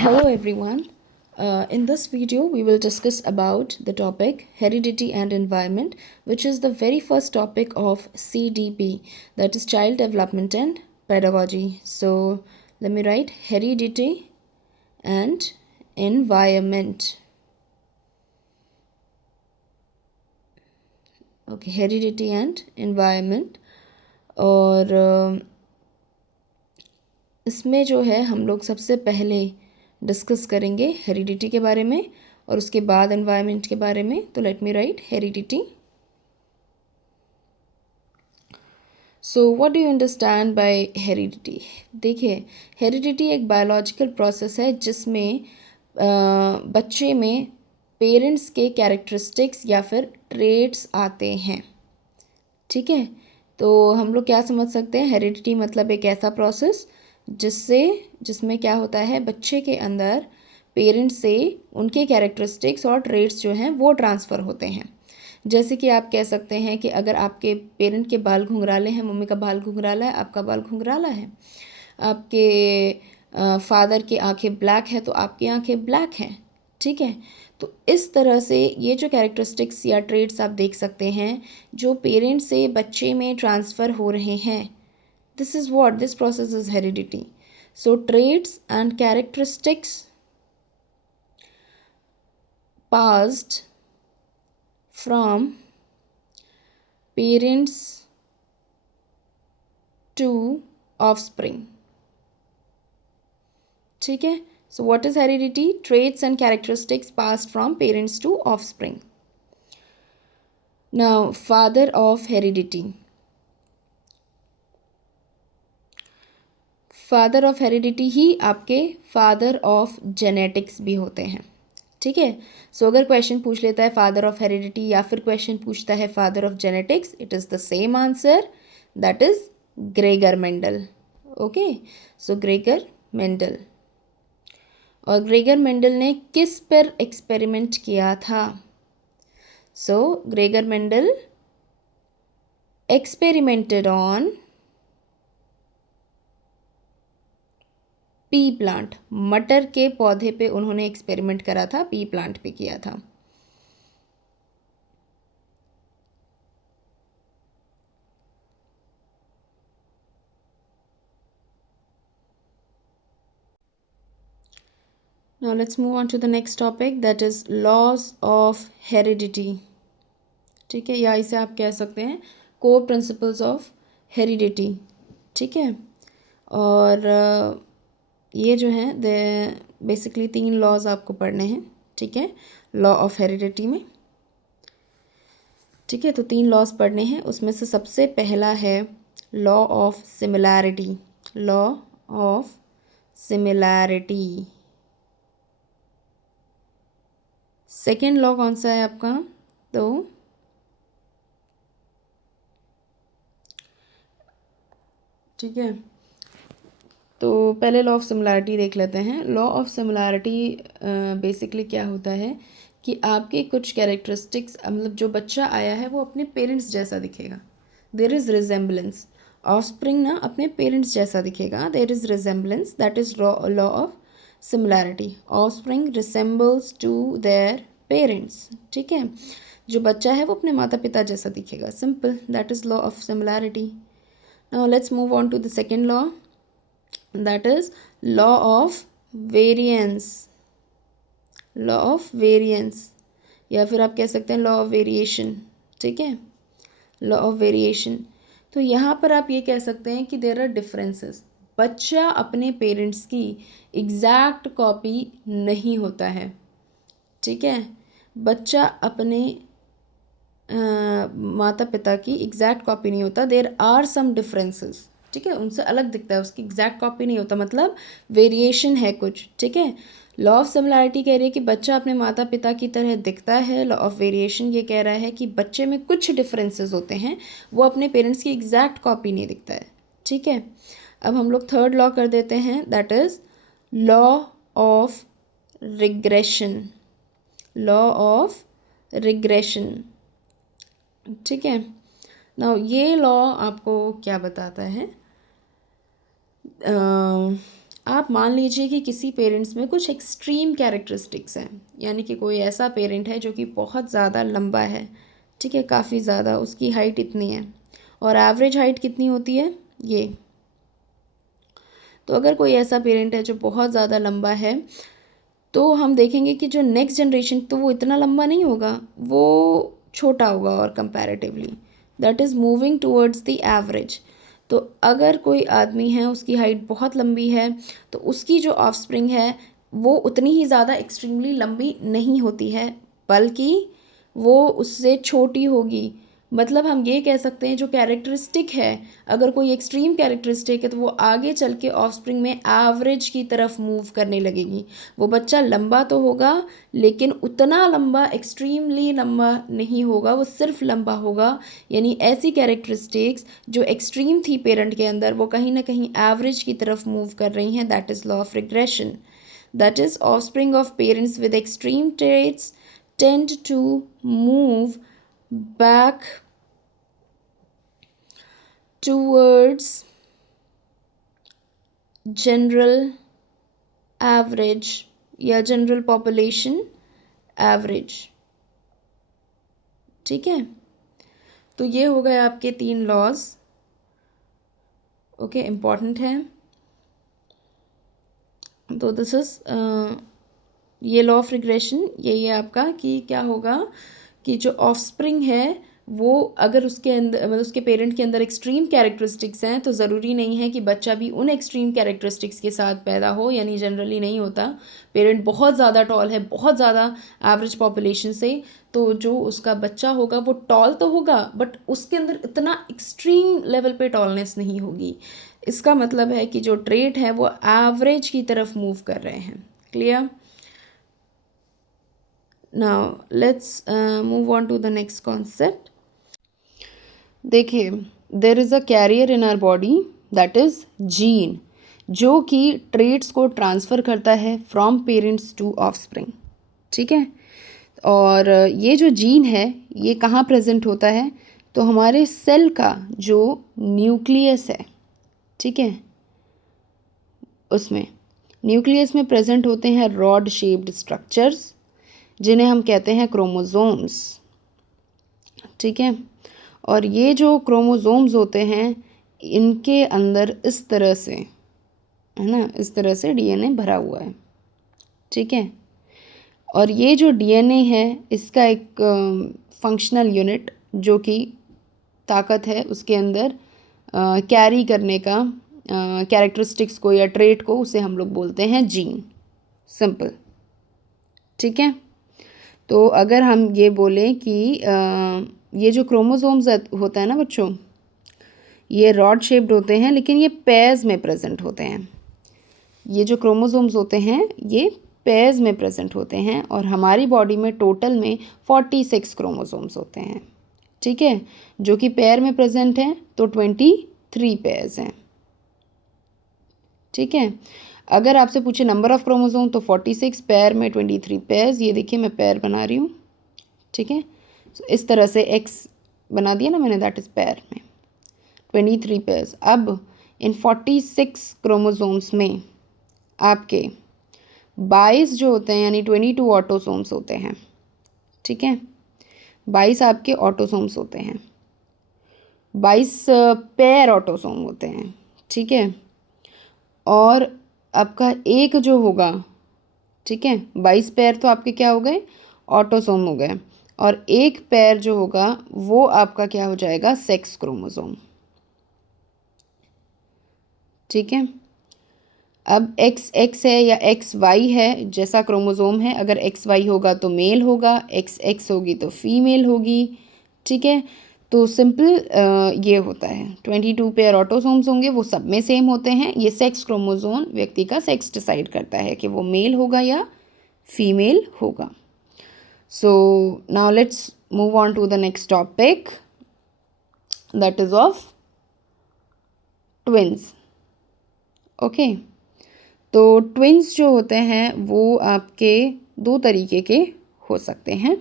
Hello everyone. In this video, we will discuss about the topic heredity and environment, which is the very first topic of CDP, that is Child Development and Pedagogy. So let me write heredity and environment. Okay, heredity and environment. और इसमें जो है हम लोग सबसे पहले discuss करेंगे heredity के बारे में और उसके बाद एनवायरनमेंट के बारे में. तो let me right heredity. So what do you understand by heredity? देखिए, हेरिडिटी एक बायोलॉजिकल प्रोसेस है जिसमें बच्चे में पेरेंट्स के कैरेक्टरिस्टिक्स या फिर ट्रेट्स आते हैं. ठीक है, तो हम लोग क्या समझ सकते हैं, हेरिडिटी मतलब एक ऐसा प्रोसेस जिसमें क्या होता है, बच्चे के अंदर पेरेंट्स से उनके कैरेक्टरिस्टिक्स और ट्रेट्स जो हैं वो ट्रांसफ़र होते हैं. जैसे कि आप कह सकते हैं कि अगर आपके पेरेंट के बाल घुंघराले हैं, मम्मी का बाल घुंघराला है, आपका बाल घुंघराला है, आपके फादर की आंखें ब्लैक है तो आपकी आंखें ब्लैक हैं. ठीक है, तो इस तरह से ये जो कैरेक्टरिस्टिक्स या ट्रेट्स आप देख सकते हैं जो पेरेंट्स से बच्चे में ट्रांसफ़र हो रहे हैं, this is what this process is heredity. So traits and characteristics passed from parents to offspring. ठीक है, so what is heredity? Traits and characteristics passed from parents to offspring. Now father of heredity. Father of heredity ही आपके father of genetics भी होते हैं. ठीक है, सो अगर क्वेश्चन पूछ लेता है फादर ऑफ हेरिडिटी या फिर क्वेश्चन पूछता है father of genetics, it is the same answer, that is Gregor Mendel. Okay, so Gregor Mendel. और ग्रेगर मेंडल ने किस पर एक्सपेरिमेंट किया था? So Gregor Mendel experimented on pea plant. मटर के पौधे पे उन्होंने एक्सपेरिमेंट करा था, पी प्लांट पे किया था. Now let's move on to the next topic, that is laws of heredity. ठीक है, या इसे आप कह सकते हैं कोर प्रिंसिपल्स ऑफ हेरिडिटी. ठीक है, और ये जो है बेसिकली 3 लॉज आपको पढ़ने हैं. ठीक है, लॉ ऑफ हेरिडिटी में. ठीक है, तो 3 लॉज पढ़ने हैं. उसमें से सबसे पहला है law of similarity. Law of similarity. Second law कौन सा है आपका? तो ठीक है, तो पहले लॉ ऑफ सिमिलैरिटी देख लेते हैं. लॉ ऑफ सिमिलैरिटी बेसिकली क्या होता है कि आपके कुछ कैरेक्टरिस्टिक्स, मतलब जो बच्चा आया है वो अपने पेरेंट्स जैसा दिखेगा. There is resemblance. ऑफस्प्रिंग ना अपने पेरेंट्स जैसा दिखेगा. There is resemblance, that is law of similarity. Offspring resembles to their parents. ठीक है, जो बच्चा है वो अपने माता पिता जैसा दिखेगा. Simple, that is law of similarity. Now let's move on to the second law, that is law of variance. law of variance या फिर आप कह सकते हैं law of variation. ठीक है, law of variation. तो यहाँ पर आप ये कह सकते हैं कि देयर आर डिफरेंसेस. बच्चा अपने पेरेंट्स की एग्जैक्ट कॉपी नहीं होता है. ठीक है, बच्चा अपने माता पिता की एग्जैक्ट कॉपी नहीं होता. There are some differences. ठीक है, उनसे अलग दिखता है, उसकी एग्जैक्ट कॉपी नहीं होता, मतलब वेरिएशन है कुछ. ठीक है, लॉ ऑफ सिमिलैरिटी कह रही है कि बच्चा अपने माता पिता की तरह दिखता है. लॉ ऑफ वेरिएशन ये कह रहा है कि बच्चे में कुछ डिफरेंसेस होते हैं, वो अपने पेरेंट्स की एग्जैक्ट कॉपी नहीं दिखता है. ठीक है, अब हम लोग थर्ड लॉ कर देते हैं, that is law of regression. Law of regression. ठीक है, नाउ ये लॉ आपको क्या बताता है? आप मान लीजिए कि किसी पेरेंट्स में कुछ एक्सट्रीम कैरेक्टरिस्टिक्स हैं, यानी कि कोई ऐसा पेरेंट है जो कि बहुत ज़्यादा लंबा है, ठीक है, काफ़ी ज़्यादा, उसकी हाइट इतनी है और एवरेज हाइट कितनी होती है ये। तो अगर कोई ऐसा पेरेंट है जो बहुत ज़्यादा लंबा है तो हम देखेंगे कि जो नेक्स्ट जनरेशन तो वो इतना लंबा नहीं होगा, वो छोटा होगा और comparatively that is moving towards the average. तो अगर कोई आदमी है उसकी हाइट बहुत लंबी है तो उसकी जो ऑफस्प्रिंग है वो उतनी ही ज़्यादा एक्सट्रीमली लंबी नहीं होती है, बल्कि वो उससे छोटी होगी। मतलब हम ये कह सकते हैं जो कैरेक्टरिस्टिक है, अगर कोई एक्सट्रीम कैरेक्टरिस्टिक है तो वो आगे चल के ऑफस्प्रिंग में एवरेज की तरफ मूव करने लगेगी। वो बच्चा लंबा तो होगा लेकिन उतना लंबा, एक्सट्रीमली लंबा नहीं होगा, वो सिर्फ लंबा होगा। यानी ऐसी कैरेक्टरिस्टिक्स जो एक्सट्रीम थी पेरेंट के अंदर वो कहीं ना कहीं एवरेज की तरफ मूव कर रही हैं। That is law of regression. That is, offspring of parents with extreme traits tend to move back towards general average या जनरल पॉपुलेशन एवरेज। ठीक है, तो ये हो गए आपके 3 लॉज। ओके, इम्पॉर्टेंट है। तो दिस इज़ ये लॉ ऑफ रिग्रेशन, यही है आपका कि क्या होगा कि जो ऑफस्प्रिंग है वो अगर उसके अंदर मतलब उसके पेरेंट के अंदर एक्सट्रीम कैरेक्टरिस्टिक्स हैं तो ज़रूरी नहीं है कि बच्चा भी उन एक्सट्रीम कैरेक्टरिस्टिक्स के साथ पैदा हो, यानी जनरली नहीं होता। पेरेंट बहुत ज़्यादा टॉल है, बहुत ज़्यादा एवरेज पॉपुलेशन से, तो जो उसका बच्चा होगा वो टॉल तो होगा बट उसके अंदर इतना एक्सट्रीम लेवल पे टॉलनेस नहीं होगी। इसका मतलब है कि जो ट्रेट है वो एवरेज की तरफ मूव कर रहे हैं। Clear? Now let's move on to the next concept. देखिए, there is a carrier in our body that is gene, जो कि ट्रेट्स को ट्रांसफ़र करता है फ्रॉम पेरेंट्स टू ऑफस्प्रिंग। ठीक है, और ये जो जीन है ये कहाँ प्रेजेंट होता है, तो हमारे सेल का जो न्यूक्लियस है, ठीक है, उसमें न्यूक्लियस में प्रेजेंट होते हैं रॉड शेप्ड स्ट्रक्चर्स जिन्हें हम कहते हैं क्रोमोसोम्स। ठीक है, और ये जो क्रोमोसोम्स होते हैं इनके अंदर इस तरह से, है ना, इस तरह से डीएनए भरा हुआ है। ठीक है, और ये जो डीएनए है इसका एक फंक्शनल यूनिट जो कि ताकत है उसके अंदर कैरी करने का कैरेक्टरिस्टिक्स को या ट्रेट को, उसे हम लोग बोलते हैं जीन। सिंपल। ठीक है, तो अगर हम ये बोलें कि ये जो क्रोमोसोम्स होता है ना बच्चों, ये रॉड शेप्ड होते हैं लेकिन ये पेयर्स में प्रेजेंट होते हैं। ये जो क्रोमोसोम्स होते हैं ये पेयर्स में प्रेजेंट होते हैं और हमारी बॉडी में टोटल में 46 क्रोमोसोम्स होते हैं। ठीक है, जो कि पेयर में प्रेजेंट हैं तो 23 पेयर्स हैं। ठीक है, अगर आपसे पूछे नंबर ऑफ क्रोमोसोम तो 46, पेयर में 23 पेयर्स। ये देखिए मैं पेयर बना रही हूँ। ठीक है, इस तरह से एक्स बना दिया ना मैंने, दैट इज़ पेयर में 23 पेयर्स। अब इन 46 क्रोमोसोम्स में आपके 22 जो होते हैं यानी 22 ऑटोसोम्स होते हैं। ठीक है, 22 आपके ऑटोसोम्स होते हैं, 22 पेयर ऑटोसोम होते हैं। ठीक है, और आपका एक जो होगा, ठीक है, 22 पेयर तो आपके क्या हो गए, ऑटोसोम हो गए, और एक पेयर जो होगा वो आपका क्या हो जाएगा, सेक्स क्रोमोसोम। ठीक है, अब एक्स एक्स है या एक्स वाई है, जैसा क्रोमोसोम है, अगर एक्स वाई होगा तो मेल होगा, एक्स एक्स होगी तो फीमेल होगी। ठीक है, तो सिंपल ये होता है 22 पेयर ऑटोसोम्स होंगे, वो सब में सेम होते हैं। ये सेक्स क्रोमोसोम व्यक्ति का सेक्स डिसाइड करता है कि वो मेल होगा या फीमेल होगा। So now let's move on to the next topic that is of twins. Okay, तो ट्विंस जो होते हैं वो आपके 2 तरीके के हो सकते हैं।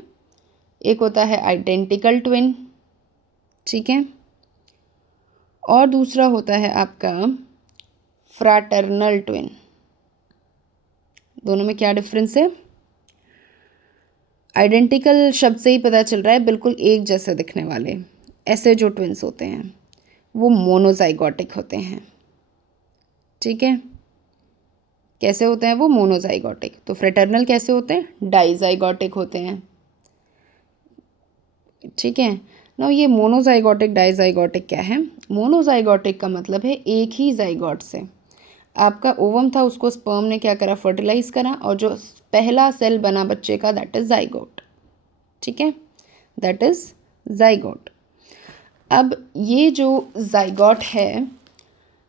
एक होता है आइडेंटिकल ट्विन, ठीक है, और दूसरा होता है आपका फ्रैटर्नल ट्विन। दोनों में क्या डिफरेंस है? आइडेंटिकल शब्द से ही पता चल रहा है, बिल्कुल एक जैसे दिखने वाले। ऐसे जो ट्विंस होते हैं वो मोनोजाइगोटिक होते हैं। ठीक है, कैसे होते हैं वो? मोनोजाइगोटिक। तो फ्रेटर्नल कैसे होते हैं? डाइजाइगोटिक होते हैं। ठीक है ना। ये मोनोजाइगोटिक डाइजाइगोटिक क्या है? मोनोजाइगोटिक का मतलब है एक ही जाइगोट से आपका ओवम था, उसको स्पर्म ने क्या करा? फर्टिलाइज करा, और जो पहला सेल बना बच्चे का दैट इज जाइगोट। ठीक है, दैट इज जाइगोट। अब ये जो जाइगोट है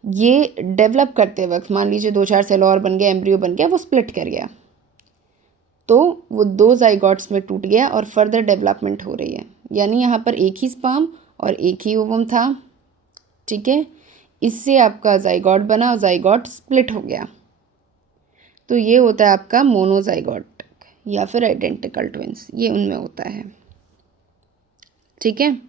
ये डेवलप करते वक्त मान लीजिए 2-4 सेल और बन गया, एम्ब्रियो बन गया, वो स्प्लिट कर गया, तो वो 2 जाइगोट्स में टूट गया और फर्दर डेवलपमेंट हो रही है। यानी यहाँ पर एक ही स्पर्म और एक ही ओवम था। ठीक है, इससे आपका जाइगोट बना और जाइगोट स्प्लिट हो गया, तो ये होता है आपका मोनोजाइगोट या फिर आइडेंटिकल ट्विंस, ये उनमें होता है। ठीक है,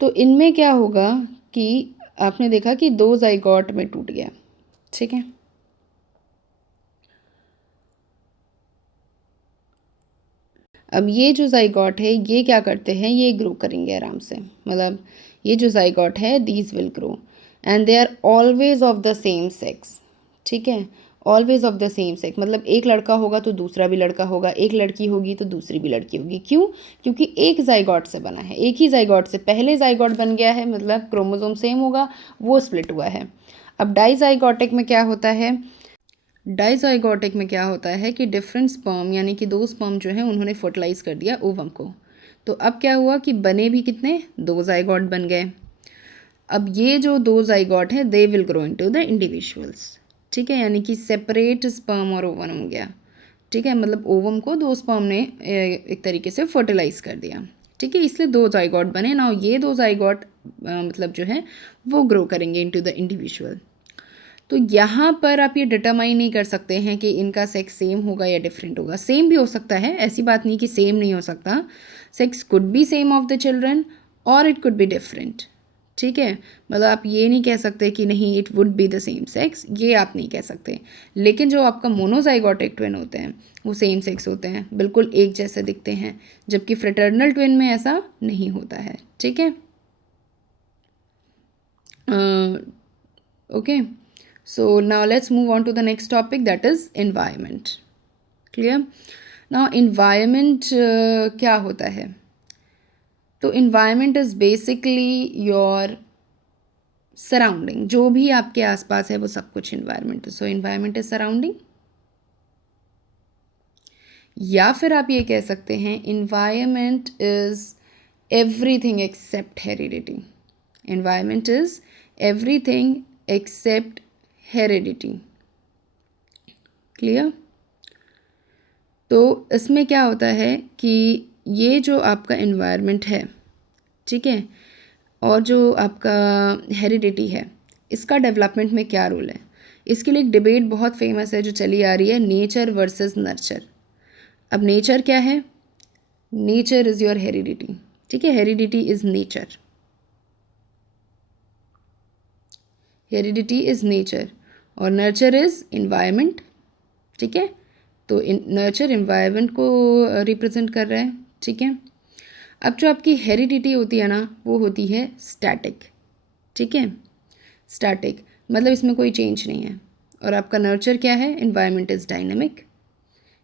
तो इनमें क्या होगा कि आपने देखा कि 2 जाइगोट में टूट गया। ठीक है, अब ये जो जाइगोट है ये क्या करते हैं? ये ग्रो करेंगे आराम से, मतलब ये जो जाइगोट है these will grow and they are always of the same sex. ठीक है, always of the same sex मतलब एक लड़का होगा तो दूसरा भी लड़का होगा, एक लड़की होगी तो दूसरी भी लड़की होगी। क्यों? क्योंकि एक जाइगोट से बना है, एक ही जाइगोट से पहले जाइगोट बन गया है, मतलब क्रोमोसोम सेम होगा, वो स्प्लिट हुआ है। अब डाइजाइगोटिक में क्या होता है? डाइजाइगोटिक में क्या होता है कि डिफरेंट स्पर्म यानी कि 2 स्पर्म जो हैं उन्होंने फर्टिलाइज कर दिया ओवम को, तो अब क्या हुआ कि बने भी कितने? 2 जाइगोट बन गए। अब ये जो 2 जाइगोट हैं they will grow into the individuals. ठीक है, यानी कि सेपरेट स्पर्म और ओवम हो गया। ठीक है, मतलब ओवम को 2 स्पर्म ने एक तरीके से फर्टिलाइज कर दिया। ठीक है, इसलिए 2 जाइगोट बने ना, ये 2 जाइगोट मतलब जो है वो ग्रो करेंगे इनटू द इंडिविजुअल। तो यहाँ पर आप ये डिटरमाइन नहीं कर सकते हैं कि इनका सेक्स सेम होगा या डिफरेंट होगा। सेम भी हो सकता है, ऐसी बात नहीं कि सेम नहीं हो सकता। Sex could be same of the children और इट कुड बी डिफरेंट। ठीक है, मतलब आप ये नहीं कह सकते कि नहीं it would be the same sex, ये आप नहीं कह सकते। लेकिन जो आपका मोनोजाइगोटिक ट्विन होते हैं वो सेम सेक्स होते हैं, बिल्कुल एक जैसे दिखते हैं, जबकि फ्रेटर्नल ट्विन में ऐसा नहीं होता है। ठीक है, okay. So now let's move on to the next topic, that is environment. Clear? Now environment क्या होता है? तो environment is basically your surrounding, जो भी आपके आसपास है वो सब कुछ environment है। So environment is surrounding, या फिर आप ये कह सकते हैं environment is everything except heredity. Environment is everything except heredity. Clear? तो इसमें क्या होता है कि ये जो आपका एनवायरनमेंट है, ठीक है, और जो आपका हेरिडिटी है, इसका डेवलपमेंट में क्या रोल है? इसके लिए एक डिबेट बहुत फेमस है जो चली आ रही है, नेचर वर्सेस नर्चर। अब नेचर क्या है? Nature is your heredity. ठीक है, heredity is nature, heredity is nature, और नर्चर इज़ इन्वायरमेंट। ठीक है, तो नर्चर इन्वायरमेंट को रिप्रेजेंट कर रहा है। ठीक है, अब जो आपकी हेरिडिटी होती है ना वो होती है स्टैटिक। ठीक है, स्टैटिक मतलब इसमें कोई चेंज नहीं है। और आपका नर्चर क्या है? इन्वायरमेंट इज़ डायनेमिक,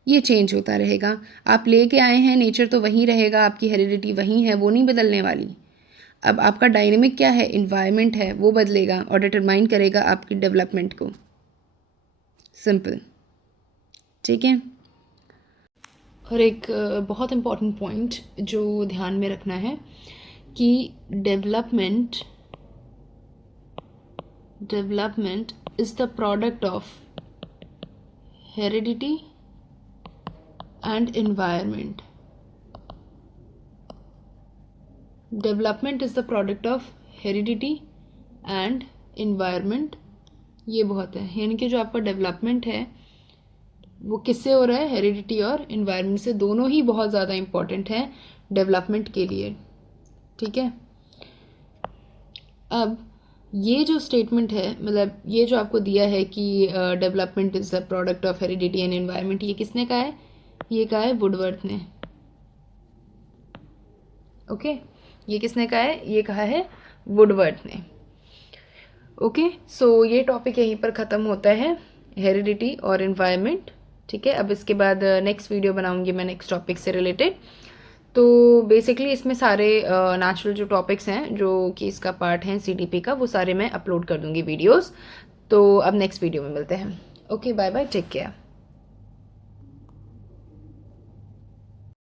ये चेंज होता रहेगा। आप लेके आए हैं, नेचर तो वहीं रहेगा, आपकी हेरिडिटी वहीं है, वो नहीं बदलने वाली। अब आपका डायनेमिक क्या है? इन्वायरमेंट है, वो बदलेगा और डिटरमाइन करेगा आपकी डेवलपमेंट को। सिंपल। ठीक है, और एक बहुत इम्पॉर्टेंट पॉइंट जो ध्यान में रखना है कि development is the product of heredity and environment. Development is the product of heredity and environment, ये बहुत है। यानी कि जो आपका डेवलपमेंट है वो किससे हो रहा है? हेरिडिटी और इन्वायरमेंट से। दोनों ही बहुत ज़्यादा इम्पॉर्टेंट है डेवलपमेंट के लिए। ठीक है, अब ये जो स्टेटमेंट है, मतलब ये जो आपको दिया है कि development is the product of heredity and environment, ये किसने कहा है? ये कहा है वुडवर्थ ने। ओके, ये किसने कहा है? ये कहा है वुडवर्थ ने। ओके, सो ये टॉपिक यहीं पर ख़त्म होता है, हेरिडिटी और एनवायरनमेंट। ठीक है, अब इसके बाद नेक्स्ट वीडियो बनाऊंगी मैं नेक्स्ट टॉपिक से रिलेटेड। तो बेसिकली इसमें सारे नेचुरल जो टॉपिक्स हैं जो कि इसका पार्ट है सीडीपी का, वो सारे मैं अपलोड कर दूंगी वीडियोस। तो अब नेक्स्ट वीडियो में मिलते हैं। Okay, bye bye, take care.